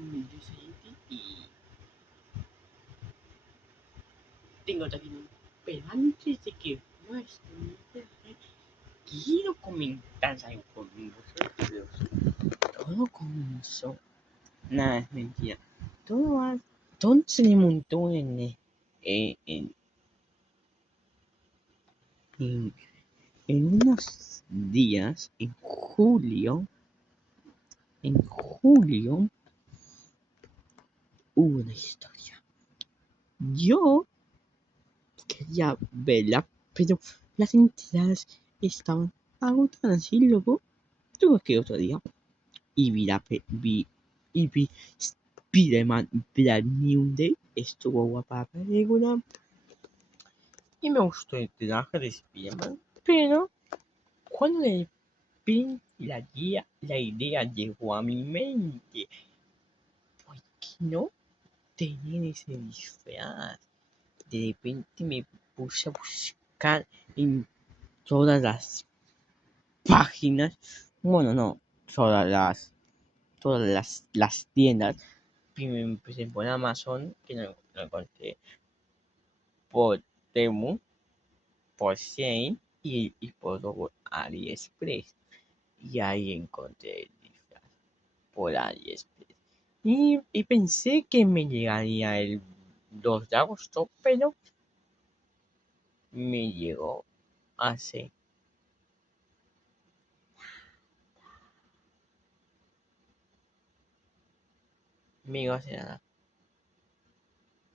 Yo soy Iti y tengo también. Pero antes de que muestre mi traje, quiero comentar algo con vosotros. Todo comenzó. Nada, es mentira. Todo se le montó eh, en, en, en unos días, en julio, hubo una historia. Yo quería verla, pero las entradas estaban agotadas y luego tuve que ir otro día y vi Spiderman Brand New Day. Estuvo guapa la película y me gustó el traje de Spiderman, pero cuando de repente la idea llegó a mi mente, ¿por qué no tener ese disfraz? De repente me puse a buscar en todas las páginas, bueno, no, todas las tiendas. Primero empecé por Amazon, que no lo encontré, por Temu, por Shein y por AliExpress. Y ahí encontré el disfraz, por AliExpress. Y pensé que me llegaría el 2 de agosto, pero me llegó hace me llegó hace nada.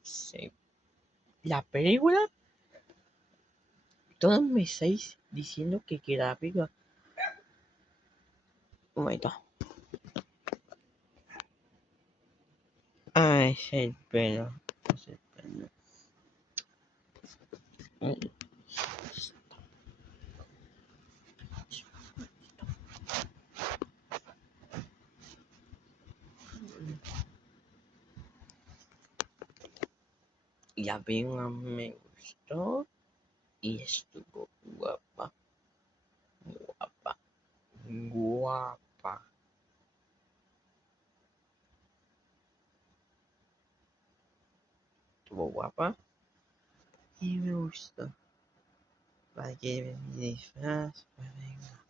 Sí. La película, todos me estáis diciendo que queda la película. Un momento. Ah, es el pelo. Es el pelo. Y la película me gustó y estuvo guapa, guapa, guapa. Estuvo guapa y me gustó. ¿Para qué ver mi disfraz? Pues venga.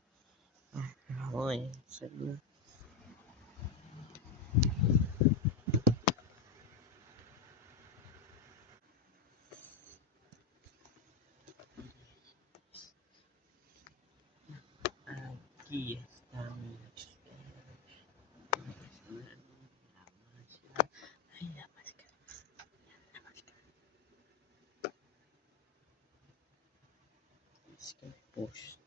Ay, voy, en serio. Aquí está mi disfraz. Ay, la máscara. Es que me puse.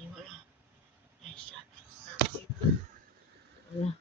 Et voilà.